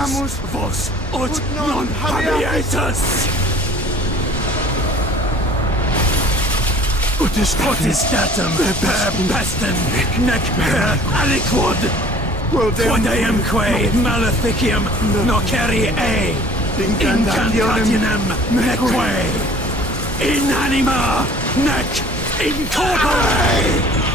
Amus vos ut non non habeatus! Potestatum per pestem nec per aliquod quodamque maleficium nocere incantationem neque in anima nec in corpore!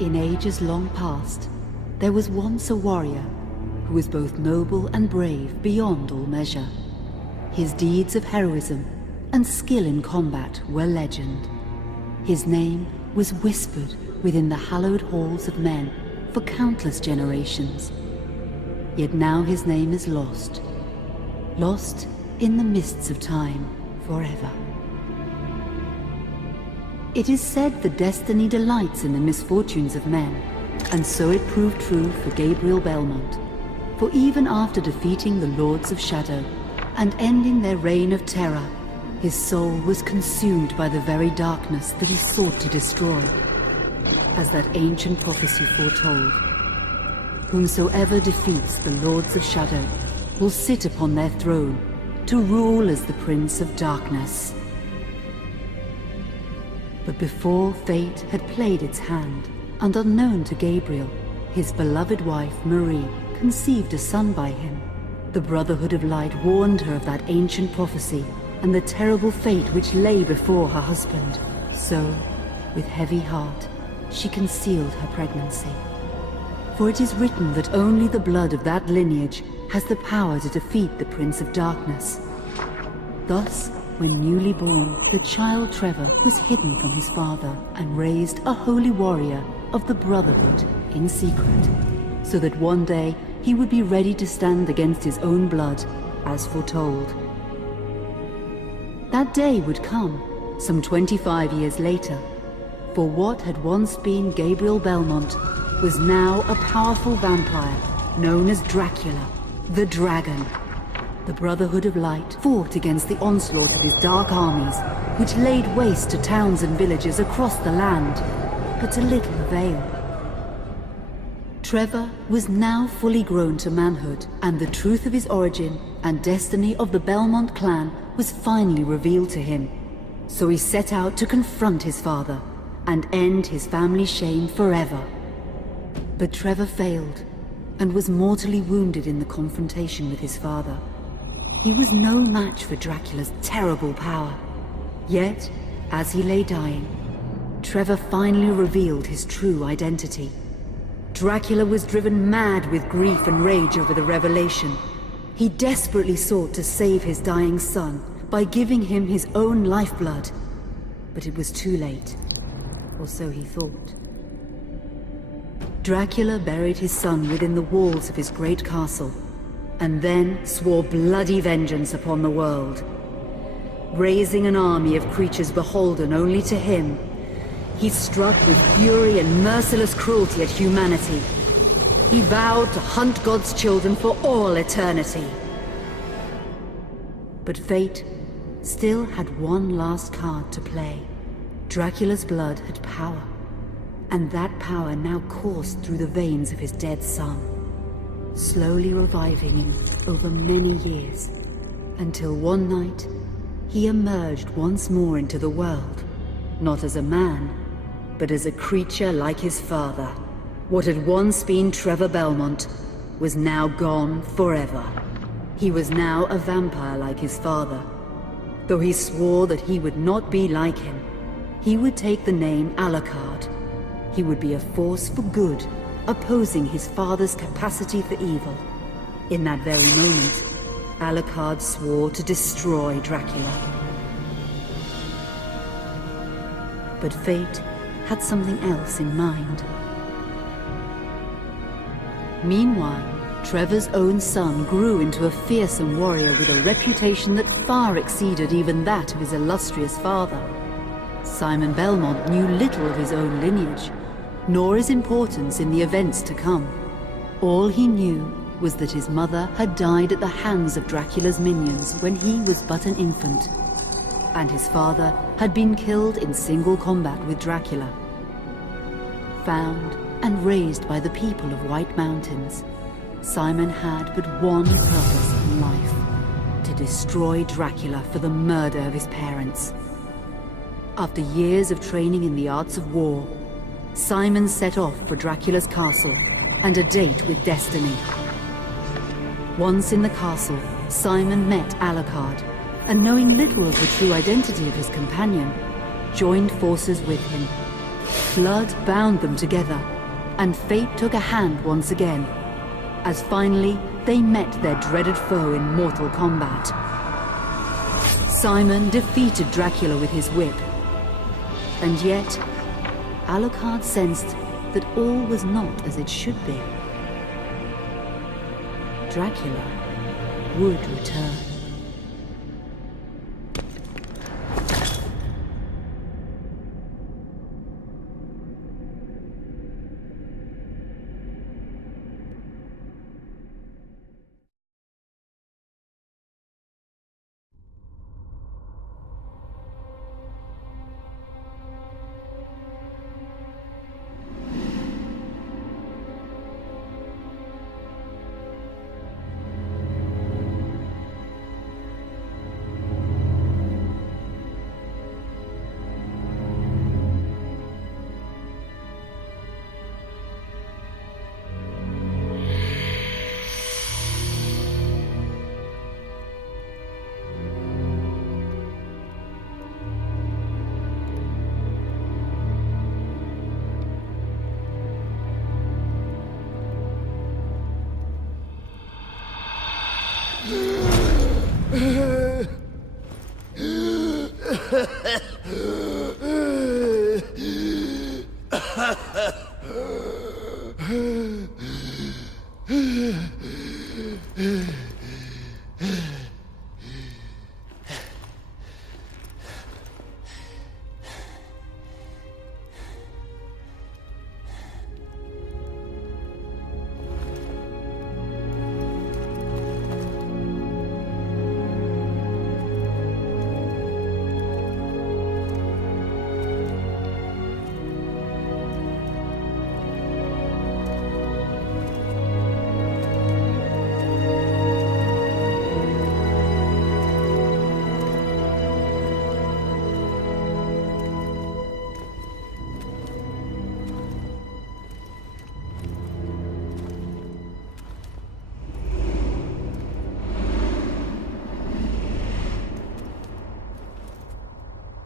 In ages long past, there was once a warrior who was both noble and brave beyond all measure. His deeds of heroism and skill in combat were legend. His name was whispered within the hallowed halls of men for countless generations. Yet now his name is lost. Lost in the mists of time forever. It is said that destiny delights in the misfortunes of men, and so it proved true for Gabriel Belmont. For even after defeating the Lords of Shadow and ending their reign of terror, his soul was consumed by the very darkness that he sought to destroy. As that ancient prophecy foretold, whomsoever defeats the Lords of Shadow will sit upon their throne to rule as the Prince of Darkness. But before fate had played its hand, and unknown to Gabriel, his beloved wife, Marie, conceived a son by him. The Brotherhood of Light warned her of that ancient prophecy and the terrible fate which lay before her husband. So, with heavy heart, she concealed her pregnancy. For it is written that only the blood of that lineage has the power to defeat the Prince of Darkness. Thus, when newly born, the child Trevor was hidden from his father and raised a holy warrior of the Brotherhood in secret, so that one day he would be ready to stand against his own blood, as foretold. That day would come, some 25 years later, for what had once been Gabriel Belmont was now a powerful vampire known as Dracula, the Dragon. The Brotherhood of Light fought against the onslaught of his dark armies, which laid waste to towns and villages across the land, but to little avail. Trevor was now fully grown to manhood, and the truth of his origin and destiny of the Belmont clan was finally revealed to him. So he set out to confront his father and end his family's shame forever. But Trevor failed and was mortally wounded in the confrontation with his father. He was no match for Dracula's terrible power. Yet, as he lay dying, Trevor finally revealed his true identity. Dracula was driven mad with grief and rage over the revelation. He desperately sought to save his dying son by giving him his own lifeblood. But it was too late, or so he thought. Dracula buried his son within the walls of his great castle, and then swore bloody vengeance upon the world. Raising an army of creatures beholden only to him, he struck with fury and merciless cruelty at humanity. He vowed to hunt God's children for all eternity. But fate still had one last card to play. Dracula's blood had power, and that power now coursed through the veins of his dead son, slowly reviving him over many years, until one night he emerged once more into the world, not as a man, but as a creature like his father. What had once been Trevor Belmont was now gone forever. He was now a vampire like his father. Though he swore that he would not be like him, he would take the name Alucard. He would be a force for good, opposing his father's capacity for evil. In that very moment, Alucard swore to destroy Dracula. But fate had something else in mind. Meanwhile, Trevor's own son grew into a fearsome warrior with a reputation that far exceeded even that of his illustrious father. Simon Belmont knew little of his own lineage, nor his importance in the events to come. All he knew was that his mother had died at the hands of Dracula's minions when he was but an infant, and his father had been killed in single combat with Dracula. Found and raised by the people of White Mountains, Simon had but one purpose in life: to destroy Dracula for the murder of his parents. After years of training in the arts of war, Simon set off for Dracula's castle and a date with destiny. Once in the castle, Simon met Alucard, and knowing little of the true identity of his companion, joined forces with him. Blood bound them together, and fate took a hand once again, as finally they met their dreaded foe in mortal combat. Simon defeated Dracula with his whip, and yet Alucard sensed that all was not as it should be. Dracula would return.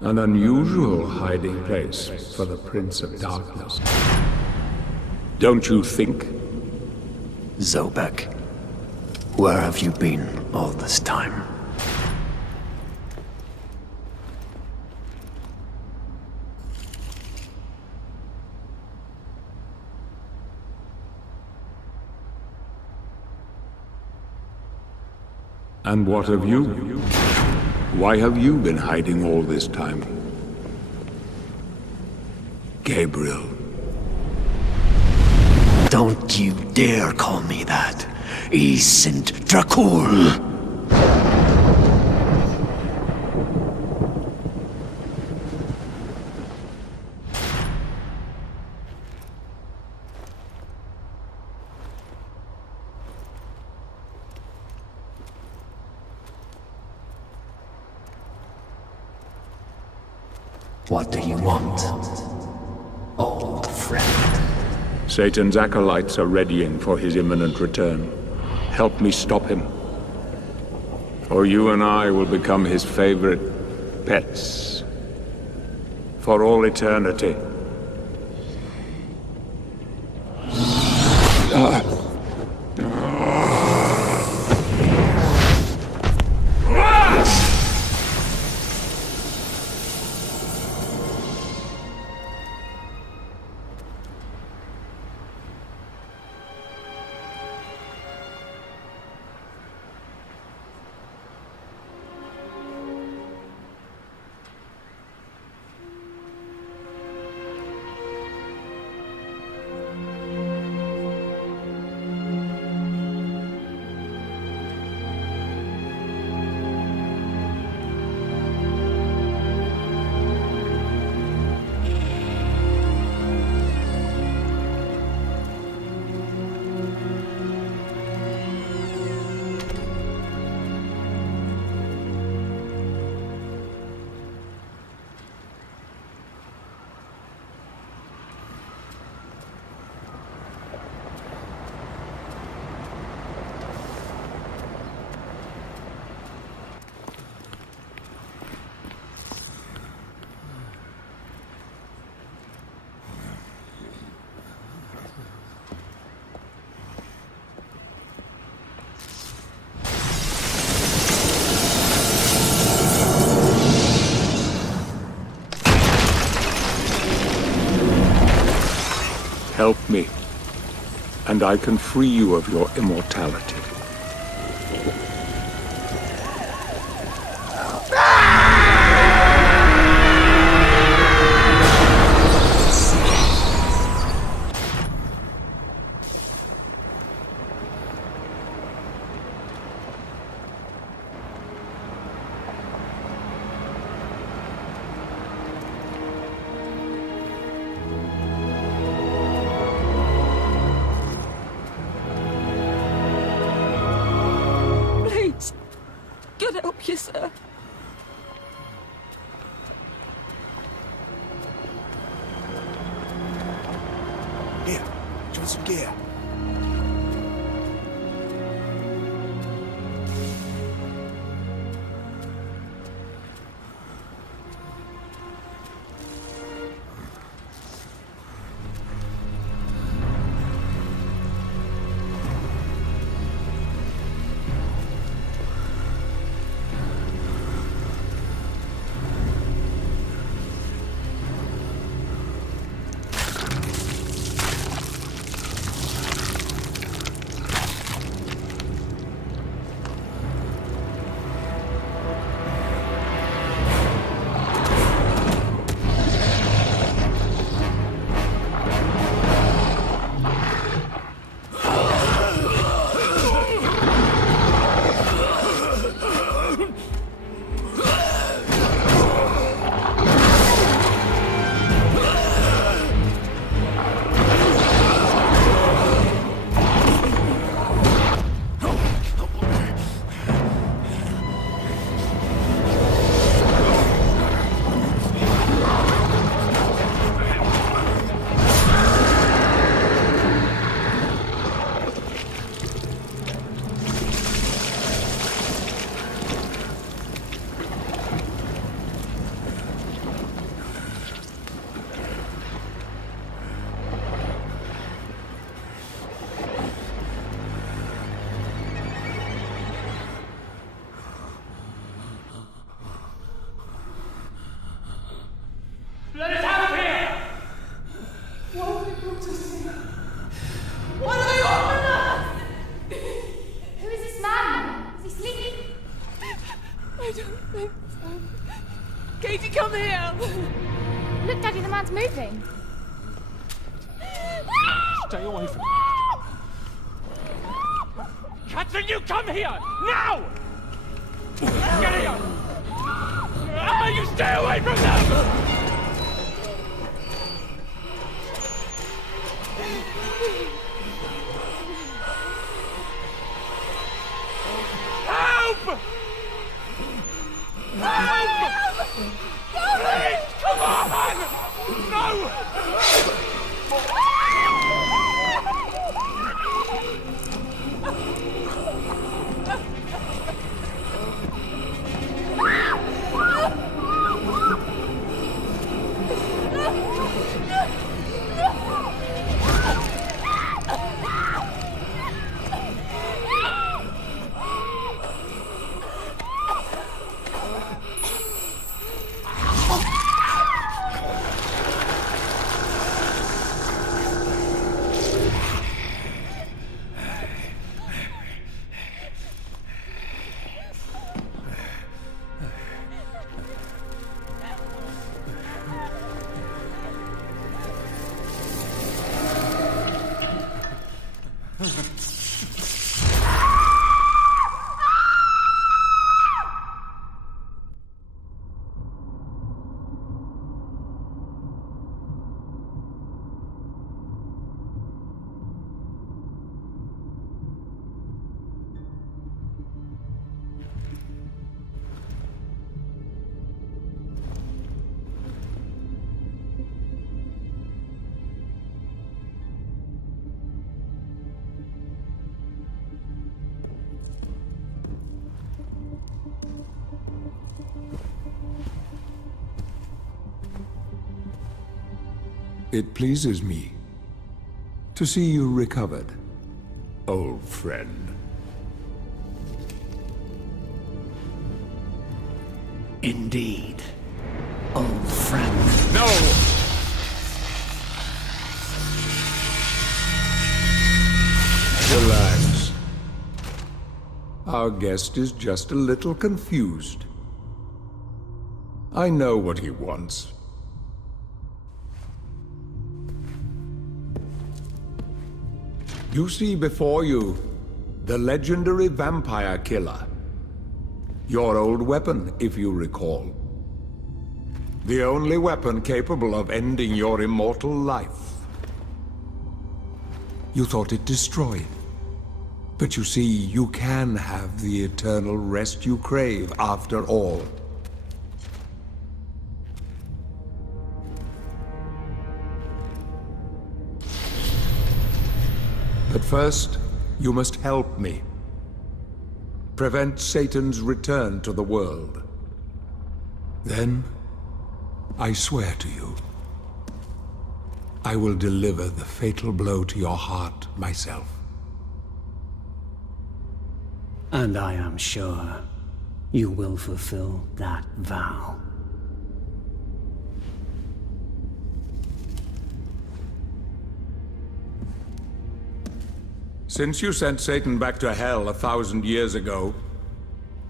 An unusual hiding place for the Prince of Darkness. Don't you think? Zobek, where have you been all this time? And what of you? Why have you been hiding all this time? Gabriel. Don't you dare call me that. Isint Dracul! What do you want, old friend? Satan's acolytes are readying for his imminent return. Help me stop him. Or you and I will become his favorite pets. For all eternity. Help me, and I can free you of your immortality. God help you, sir. Here, do some gear. Let us out of here! What have they brought us here? What do they want with us? Who is this man? Is he sleeping? I don't think so. Katie, come here! Look, Daddy, the man's moving. Stay away from me. Catherine, you come here! Now! Get here! You stay away from them! Help! Help! Please, come on! No! It pleases me to see you recovered, old friend. Indeed, old friend. No! Relax. Our guest is just a little confused. I know what he wants. You see before you the legendary vampire killer. Your old weapon, if you recall. The only weapon capable of ending your immortal life. You thought it destroyed. But you see, you can have the eternal rest you crave after all. But first, you must help me. Prevent Satan's return to the world. Then, I swear to you, I will deliver the fatal blow to your heart myself. And I am sure you will fulfill that vow. Since you sent Satan back to hell 1,000 years ago,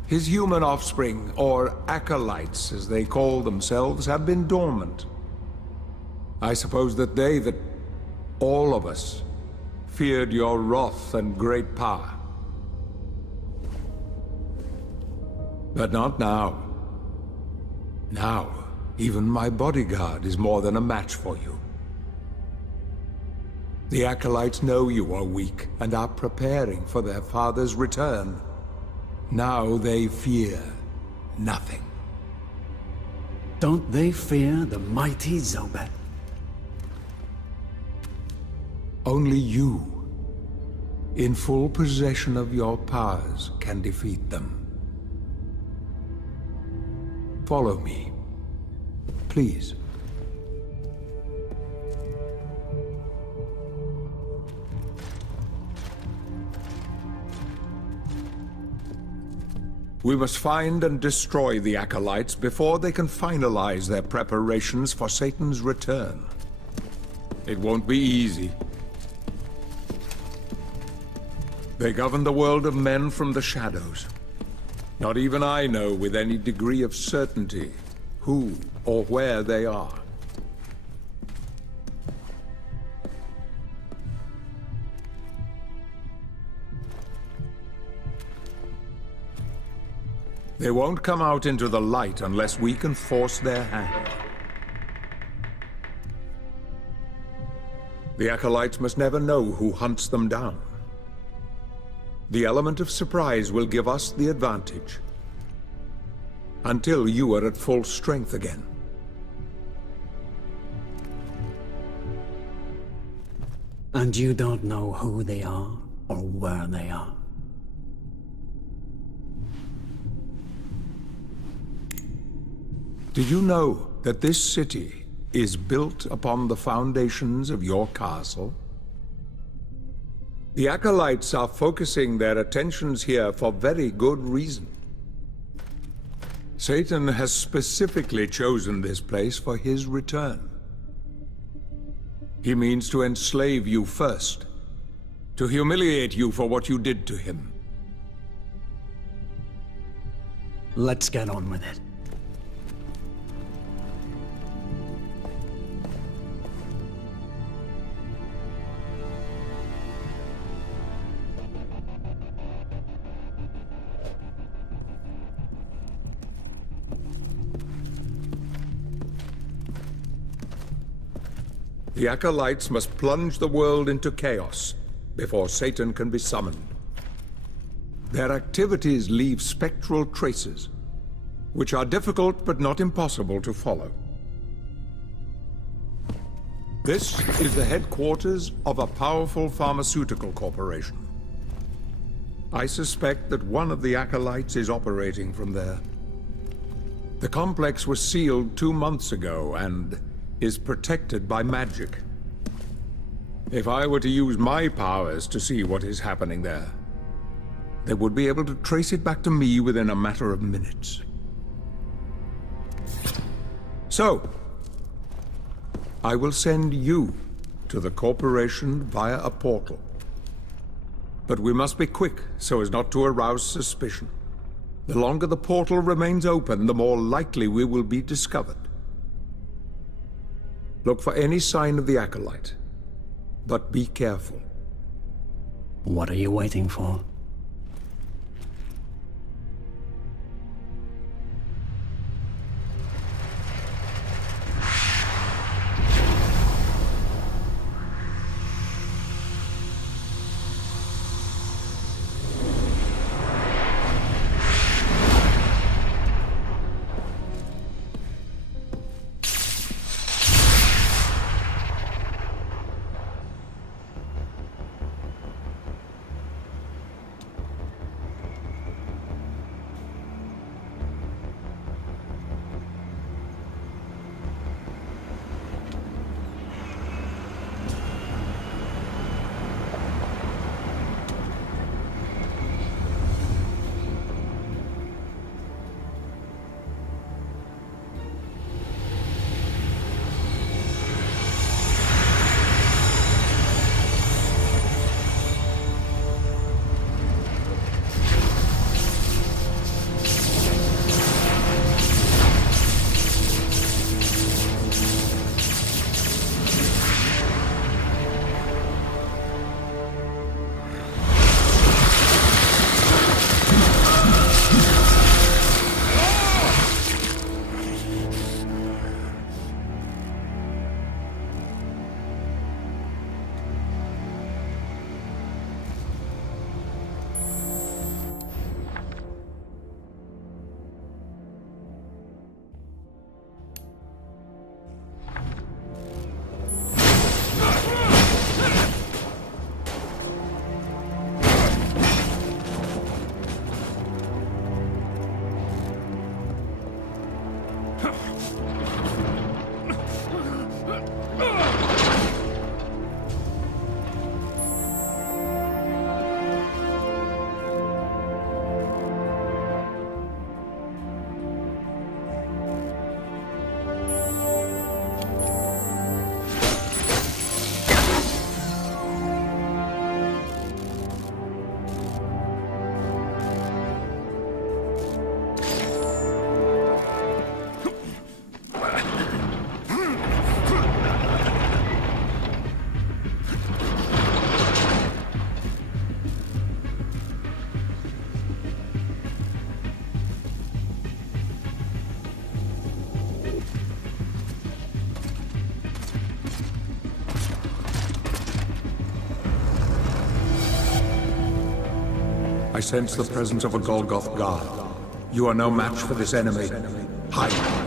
his human offspring, or acolytes as they call themselves, have been dormant. I suppose that all of us, feared your wrath and great power. But not now. Now, even my bodyguard is more than a match for you. The acolytes know you are weak and are preparing for their father's return. Now they fear nothing. Don't they fear the mighty Zobet? Only you, in full possession of your powers, can defeat them. Follow me, please. We must find and destroy the acolytes before they can finalize their preparations for Satan's return. It won't be easy. They govern the world of men from the shadows. Not even I know with any degree of certainty who or where they are. They won't come out into the light unless we can force their hand. The acolytes must never know who hunts them down. The element of surprise will give us the advantage. Until you are at full strength again. And you don't know who they are or where they are? Did you know that this city is built upon the foundations of your castle? The acolytes are focusing their attentions here for very good reason. Satan has specifically chosen this place for his return. He means to enslave you first, to humiliate you for what you did to him. Let's get on with it. The acolytes must plunge the world into chaos before Satan can be summoned. Their activities leave spectral traces, which are difficult but not impossible to follow. This is the headquarters of a powerful pharmaceutical corporation. I suspect that one of the acolytes is operating from there. The complex was sealed 2 months ago, and is protected by magic. If I were to use my powers to see what is happening there, they would be able to trace it back to me within a matter of minutes. So, I will send you to the corporation via a portal. But we must be quick so as not to arouse suspicion. The longer the portal remains open, the more likely we will be discovered. Look for any sign of the Acolyte, but be careful. What are you waiting for? I sense the presence of a Golgoth guard. You are no match for this enemy. Hide.